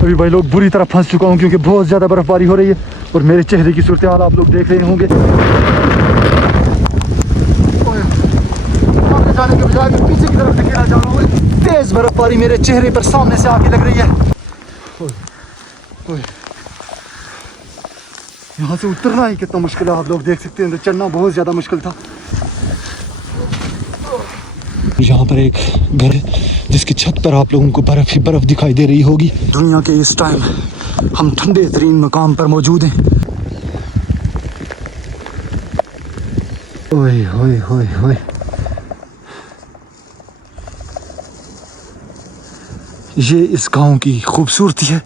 अभी भाई लोग बुरी तरह फंस चुका हूँ क्योंकि बहुत ज़्यादा बर्फबारी हो रही है और मेरे चेहरे की सूरत हाल आप लोग देख रहे होंगे। सामने जाने के बजाय मैं पीछे की तरफ दिखेना चाह रहा हूँ। तेज बर्फबारी मेरे चेहरे पर सामने से आके लग रही है। यहाँ से उतरना ही कितना मुश्किल है आप लोग देख सकते हैं। तो चढ़ना बहुत ज़्यादा मुश्किल था। यहाँ पर एक घर है जिसकी छत पर आप लोगों को बर्फ ही बर्फ दिखाई दे रही होगी। दुनिया के इस टाइम हम ठंडे तरीन मकाम पर मौजूद हैं। ओए होए होए होए, ये इस गांव की खूबसूरती है।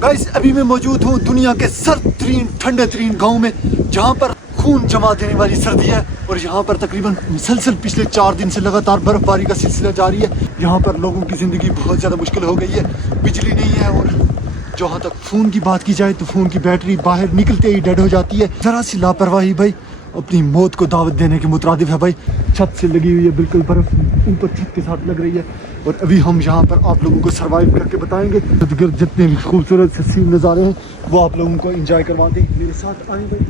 गाइस अभी मैं मौजूद हूँ दुनिया के सर्द तरीन ठंडे तरीन गाँव में, जहाँ पर खून जमा देने वाली सर्दी है और यहाँ पर तकरीबन मुसलसल पिछले 4 दिन से लगातार बर्फबारी का सिलसिला जारी है। यहाँ पर लोगों की ज़िंदगी बहुत ज़्यादा मुश्किल हो गई है, बिजली नहीं है और जहाँ तक फ़ोन की बात की जाए तो फ़ोन की बैटरी बाहर निकलते ही डेड हो जाती है। ज़रा सी लापरवाही भाई अपनी मौत को दावत देने के मुतरादिफ है भाई। छत से लगी हुई है बिल्कुल बर्फ, ऊपर छत के साथ लग रही है और अभी हम यहाँ पर आप लोगों को सर्वाइव करके बताएंगे। जितने भी खूबसूरत हसीन नज़ारे हैं वो आप लोगों को एंजॉय करवाते हैं। मेरे साथ आए भाई।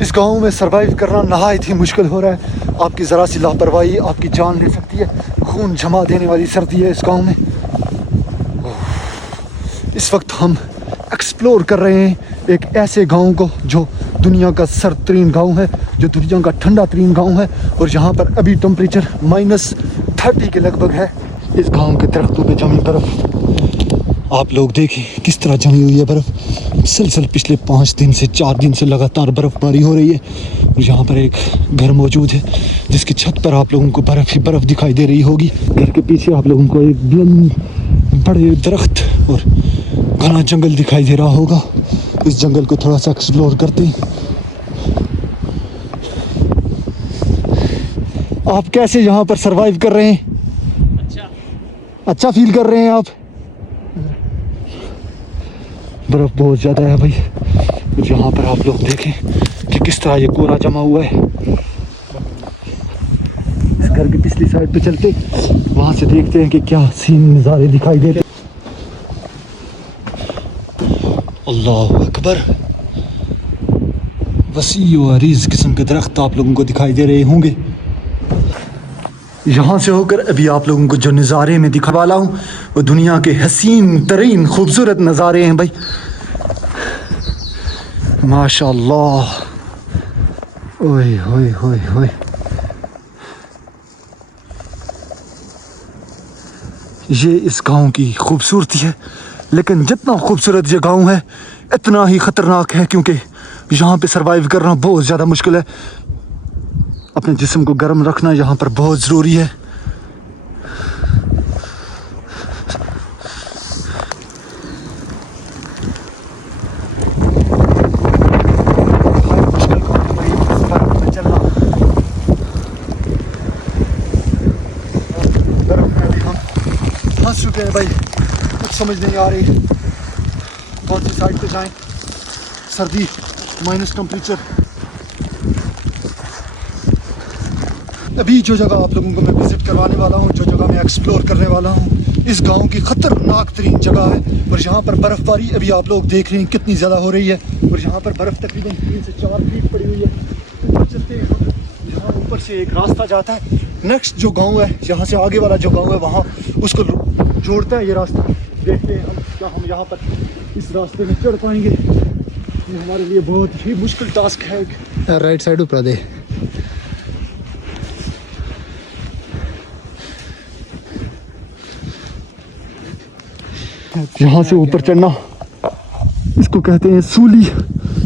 इस गांव में सरवाइव करना नहायत ही मुश्किल हो रहा है। आपकी ज़रा सी लापरवाही आपकी जान ले सकती है। खून जमा देने वाली सर्दी है इस गांव में। इस वक्त हम एक्सप्लोर कर रहे हैं एक ऐसे गांव को जो दुनिया का सर्द तरीन गाँव है, जो दुनिया का ठंडा तरीन गाँव है और जहाँ पर अभी टेम्परेचर -30 के लगभग है। इस गाँव के दरख्तों पे जमी बर्फ़ आप लोग देखें किस तरह जमी हुई है बर्फ़। मुसलसल पिछले 5 दिन से 4 दिन से लगातार बर्फबारी हो रही है और यहाँ पर एक घर मौजूद है जिसकी छत पर आप लोगों को बर्फ़ ही बर्फ़ दिखाई दे रही होगी। घर के पीछे आप लोगों को एक बुलंद बड़े दरख्त और घना जंगल दिखाई दे रहा होगा। इस जंगल को थोड़ा सा एक्सप्लोर करते हैं। आप कैसे यहाँ पर सरवाइव कर रहे हैं? अच्छा फील कर रहे हैं आप? बर्फ बहुत ज़्यादा है भाई। यहाँ पर आप लोग देखें कि किस तरह ये कोहरा जमा हुआ है। इस घर की पिछली साइड पे चलते वहाँ से देखते हैं कि क्या सीन नज़ारे दिखाई दे रहे। अल्लाह अकबर। वसी और अरीज़ किस्म के दरख्त आप लोगों को दिखाई दे रहे होंगे। यहाँ से होकर अभी आप लोगों को जो नज़ारे में दिखा वाला हूँ वो दुनिया के हसीन तरीन खूबसूरत नज़ारे हैं भाई। माशाअल्लाह। ओए होए होए होए, ये इस गांव की खूबसूरती है। लेकिन जितना खूबसूरत ये गांव है इतना ही ख़तरनाक है क्योंकि यहाँ पे सरवाइव करना बहुत ज़्यादा मुश्किल है। अपने जिस्म को गर्म रखना यहाँ पर बहुत ज़रूरी है। फंस चुके हैं भाई, कुछ समझ नहीं आ रही कौन सी साइड पे जाएं। सर्दी, माइनस टेम्परेचर। अभी जो जगह आप लोगों को मैं विज़िट करवाने वाला हूँ, जो जगह मैं एक्सप्लोर करने वाला हूँ, इस गांव की ख़तरनाक तरीन जगह है और यहाँ पर बर्फ़बारी अभी आप लोग देख रहे हैं कितनी ज़्यादा हो रही है और यहाँ पर बर्फ़ तकरीबन 3 से 4 फीट पड़ी हुई है। ऊपर चलते हैं हम, यहाँ ऊपर से एक रास्ता जाता है। नेक्स्ट जो गांव है, यहाँ से आगे वाला जो गांव है वहाँ उसको जोड़ता है ये रास्ता। देखते हैं हम क्या हम यहाँ पर इस रास्ते में चढ़ पाएंगे। ये हमारे लिए बहुत ही मुश्किल टास्क है। राइट साइड ऊपर दे। यहाँ से ऊपर चढ़ना इसको कहते हैं सूली,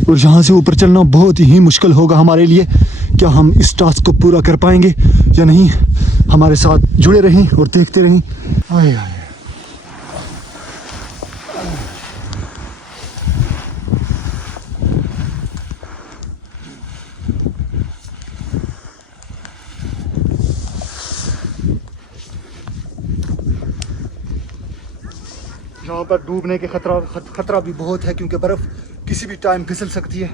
और यहाँ से ऊपर चलना बहुत ही मुश्किल होगा हमारे लिए। क्या हम इस टास्क को पूरा कर पाएंगे या नहीं? हमारे साथ जुड़े रहें और देखते रहें। आए आए। यहाँ पर डूबने के खतरा भी बहुत है, क्योंकि बर्फ किसी भी टाइम फिसल सकती है।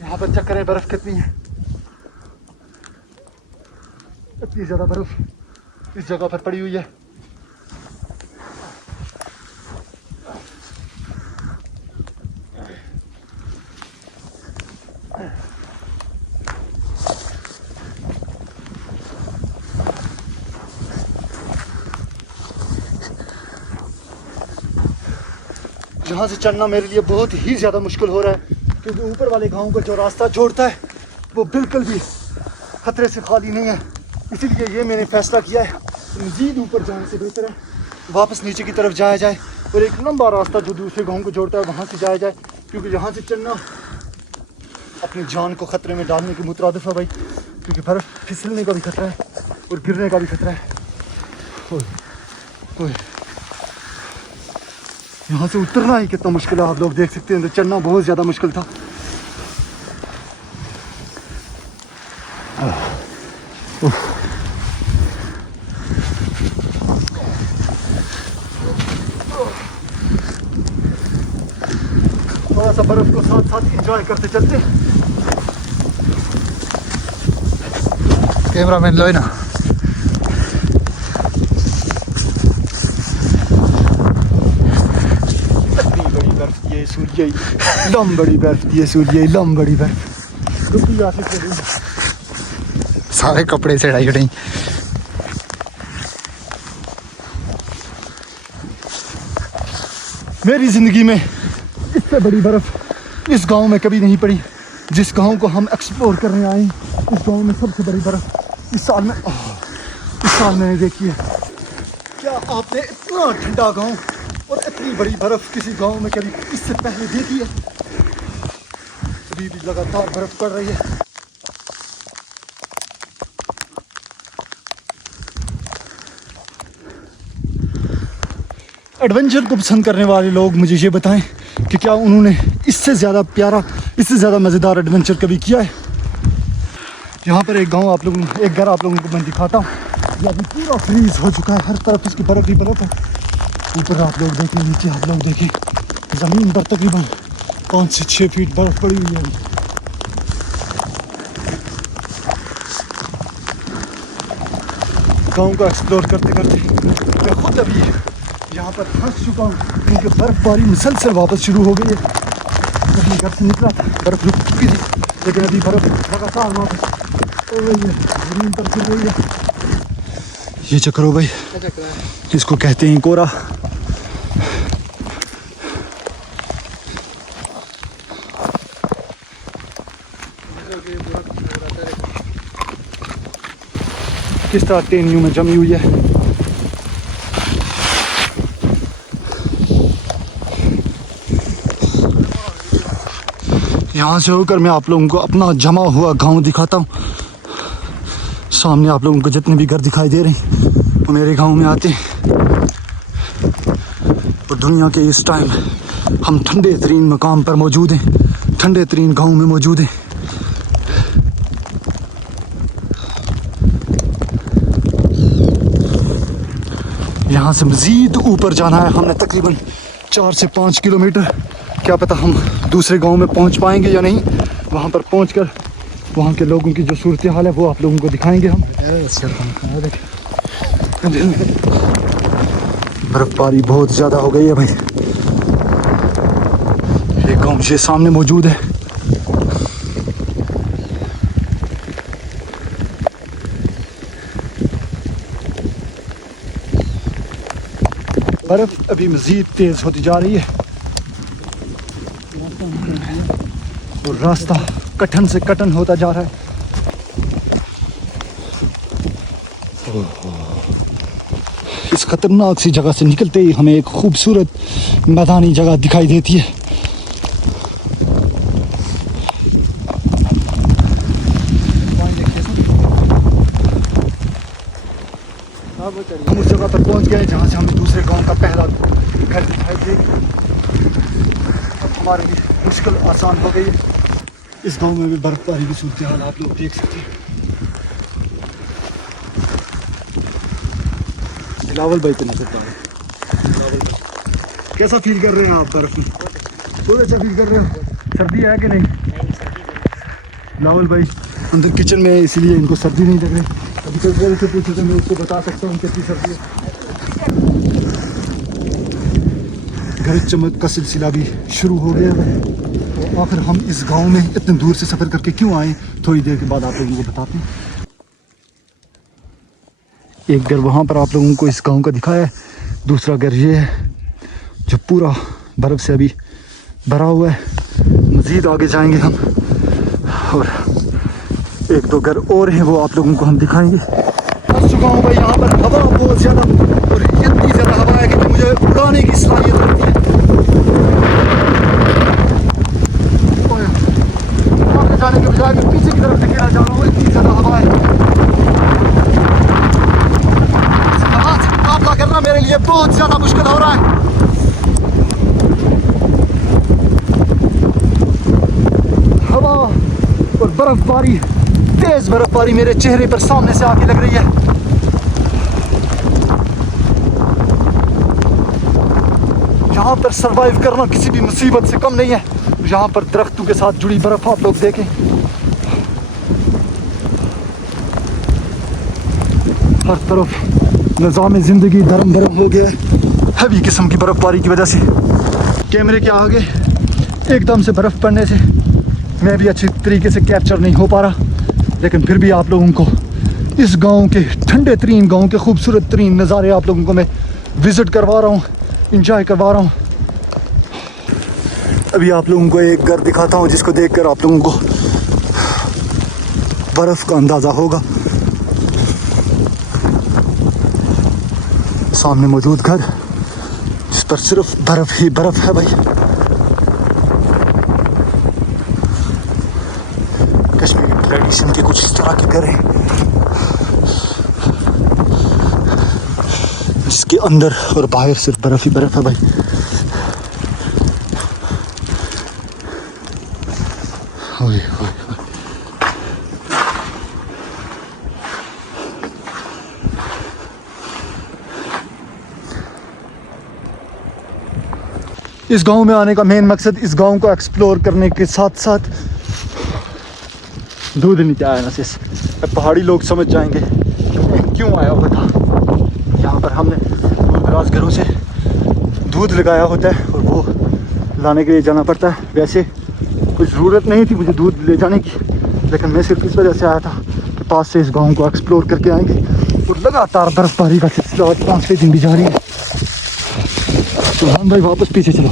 यहाँ पर चेक करें बर्फ कितनी है, इतनी ज्यादा बर्फ इस जगह पर पड़ी हुई है। यहाँ से चढ़ना मेरे लिए बहुत ही ज़्यादा मुश्किल हो रहा है, क्योंकि ऊपर वाले गांव का जो रास्ता छोड़ता है वो बिल्कुल भी खतरे से खाली नहीं है। इसीलिए ये मैंने फैसला किया है मज़ीद ऊपर जाने से बेहतर है वापस नीचे की तरफ जाया जाए और एक लंबा रास्ता जो दूसरे गांव को जोड़ता है वहाँ से जाया जाए, क्योंकि यहाँ से चढ़ना अपनी जान को ख़तरे में डालने के मुतरादिफ है भाई, क्योंकि बर्फ़ फिसलने का भी खतरा है और गिरने का भी खतरा है। यहाँ से उतरना ही कितना मुश्किल है, आप लोग देख सकते हैं। तो चढ़ना बहुत ज़्यादा मुश्किल था। थोड़ा सा बर्फ को साथ साथ एंजॉय करते चलते। कैमरामैन लो ना। सूर्य लम बड़ी बर्फ दिए, सूर्य लम बड़ी बर्फ। सारे कपड़े से ढाई गई। मेरी जिंदगी में इससे बड़ी बर्फ इस गांव में कभी नहीं पड़ी। जिस गांव को हम एक्सप्लोर करने आए इस गांव में सबसे बड़ी बर्फ इस साल मैंने देखी है। क्या आपने इतना ठंडा गांव और इतनी बड़ी बर्फ किसी गांव में कभी इससे पहले देखी है? अभी भी लगातार बर्फ पड़ रही है। एडवेंचर को पसंद करने वाले लोग मुझे ये बताएं कि क्या उन्होंने इससे ज़्यादा प्यारा, इससे ज़्यादा मज़ेदार एडवेंचर कभी किया है। यहाँ पर एक घर आप लोगों को मैं दिखाता हूँ। ये अभी पूरा फ्रीज हो चुका है, हर तरफ इसकी बर्फ ही बर्फ है। ऊपर आप लोग देखें, नीचे आप लोग देखें, ज़मीन पर तकरीबन 5 से 6 फीट बर्फ पड़ी हुई है। गांव को एक्सप्लोर करते करते मैं खुद अभी यहाँ पर फंस चुका हूँ, क्योंकि बर्फबारी मुसलसल वापस शुरू हो गई है। जब मैं घर से निकला था बर्फ रुक चुकी थी, लेकिन अभी बर्फ लगातार वापस हो रही है, ज़मीन पर गिर रही है। ये चक्कर हो भाई, इसको कहते हैं कोरा। किस तरह टेनियों में जमी हुई है। यहाँ से होकर मैं आप लोगों को अपना जमा हुआ गांव दिखाता हूँ। सामने आप लोगों को जितने भी घर दिखाई दे रहे हैं वो मेरे गांव में आते हैं। और दुनिया के इस टाइम हम ठंडे तरीन मकाम पर मौजूद हैं, ठंडे तरीन गांव में मौजूद हैं। यहाँ से मज़ीद ऊपर जाना है हमने, तकरीबन 4 से 5 किलोमीटर। क्या पता हम दूसरे गांव में पहुँच पाएंगे या नहीं। वहाँ पर पहुँचकर वहाँ के लोगों की जो सूरत हाल है वो आप लोगों को दिखाएंगे हम। बर्फबारी बहुत ज़्यादा हो गई है भाई। एक गांव ये सामने मौजूद है। बर्फ अभी मज़ीद तेज़ होती जा रही है। और रास्ता कठिन से कठिन होता जा रहा है। इस खतरनाक सी जगह से निकलते ही हमें एक खूबसूरत मैदानी जगह दिखाई देती है। हम उस जगह पर पहुंच गए जहां से हमें दूसरे गांव का पहला घर दिखाई देगा। अब हमारे लिए मुश्किल आसान हो गई है। इस गांव में भी बर्फबारी की सूरत हाल आप लोग देख सकते हैं। बिलावल भाई तो नजर पा रहे, कैसा फील कर रहे हैं आप बर्फ में? बहुत अच्छा फील कर रहे हो। सर्दी है कि नहीं? बिलावल भाई अंदर किचन में है, इसलिए इनको सर्दी नहीं लग रही। अभी तक से पूछे तो मैं उसको बता सकता हूँ कितनी सर्दी है। गरज चमक का सिलसिला भी शुरू हो गया है। तो आखिर हम इस गांव में इतने दूर से सफ़र करके क्यों आए, थोड़ी देर के बाद आप लोगों को बताते हैं। एक घर वहाँ पर आप लोगों को इस गांव का दिखाया है, दूसरा घर ये है जो पूरा बर्फ़ से अभी भरा हुआ है। मज़ीद आगे जाएंगे हम और एक दो घर और हैं, वो आप लोगों को हम दिखाएंगे। फंस चुका हूँ भाई, यहाँ पर हवा बहुत ज़्यादा और इतनी ज़्यादा हवा है कि मुझे उड़ाने की सलाहियत होती है। आगे जाने के बजाय मैं पीछे की तरफ धकेला जा रहा हूँ, इतनी ज़्यादा हवा है। हवा से मुकाबला करना मेरे लिए बहुत ज़्यादा मुश्किल हो रहा है। हवा और बर्फबारी, तेज बर्फबारी मेरे चेहरे पर सामने से आके लग रही है। यहाँ पर सरवाइव करना किसी भी मुसीबत से कम नहीं है। यहाँ पर दरख्तों के साथ जुड़ी बर्फ आप लोग देखें, हर तरफ निज़ाम ज़िंदगी धर्म भरम हो गया है हैवी किस्म की बर्फबारी की वजह से। कैमरे के आगे एकदम से बर्फ़ पड़ने से मैं भी अच्छी तरीके से कैप्चर नहीं हो पा रहा, लेकिन फिर भी आप लोगों को इस गांव के ठंडे तरीन गांव के खूबसूरत तरीन नज़ारे आप लोगों को मैं विज़िट करवा रहा हूँ, इंजॉय करवा रहा हूँ। अभी आप लोगों को एक घर दिखाता हूँ जिसको देखकर आप लोगों को बर्फ़ का अंदाज़ा होगा। सामने मौजूद घर जिस पर सिर्फ बर्फ़ ही बर्फ़ है भाई। कश्मीरी ट्रेडिशन के कुछ इस तरह के घर हैं इसके अंदर और बाहर सिर्फ बर्फ़ ही बर्फ़ है भाई। ओए ओए इस गांव में आने का मेन मकसद इस गांव को एक्सप्लोर करने के साथ साथ दूध नहीं आया ना सिस पहाड़ी लोग समझ जाएंगे क्यों आया हुआ था। यहाँ पर हमने दूर दराज घरों से दूध लगाया होता है और वो लाने के लिए जाना पड़ता है। वैसे कोई ज़रूरत नहीं थी मुझे दूध ले जाने की, लेकिन मैं सिर्फ इस वजह से आया था कि पास से इस गांव को एक्सप्लोर करके आएंगे। और लगातार बर्फबारी का सिलसिला आज 5-6 दिन भी जारी है। सुभान भाई वापस पीछे चलो।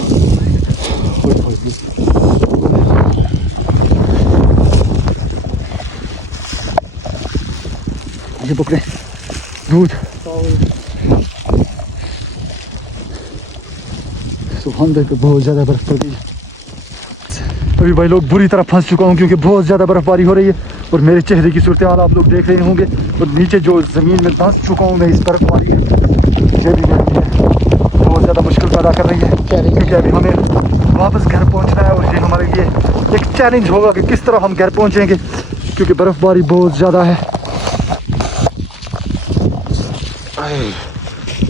ये पकड़े दूध। सुभान भाई पे बहुत ज़्यादा बर्फ पड़ गई है। अभी भाई लोग बुरी तरह फंस चुका हूँ क्योंकि बहुत ज़्यादा बर्फबारी हो रही है और मेरे चेहरे की सूरत हाल आप लोग देख रहे होंगे। और नीचे जो ज़मीन में फंस चुका हूँ मैं इस बर्फबारी में, ये भी बहुत ज़्यादा मुश्किल पैदा कर रही है क्योंकि अभी हमें वापस घर पहुँचना है और ये हमारे लिए एक चैलेंज होगा कि किस तरह हम घर पहुँचेंगे क्योंकि बर्फबारी बहुत ज़्यादा है।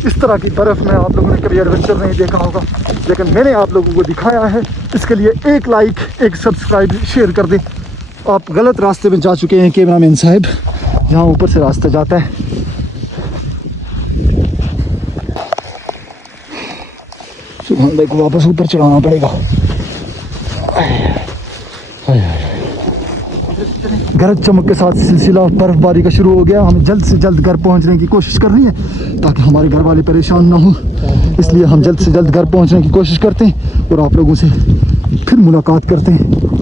इस तरह की बर्फ़ में आप लोगों ने कभी एडवेंचर नहीं देखा होगा, लेकिन मैंने आप लोगों को दिखाया है। इसके लिए एक लाइक, एक सब्सक्राइब, शेयर कर दें। आप गलत रास्ते में जा चुके हैं कैमरामैन साहब, जहाँ ऊपर से रास्ता जाता है। सुभान भाई को वापस ऊपर चढ़ाना पड़ेगा। गरज चमक के साथ सिलसिला बर्फबारी का शुरू हो गया। हमें जल्द से जल्द घर पहुंचने की कोशिश करनी है ताकि हमारे घर वाले परेशान ना हो, इसलिए हम जल्द से जल्द घर पहुंचने की कोशिश करते हैं और आप लोगों से फिर मुलाकात करते हैं।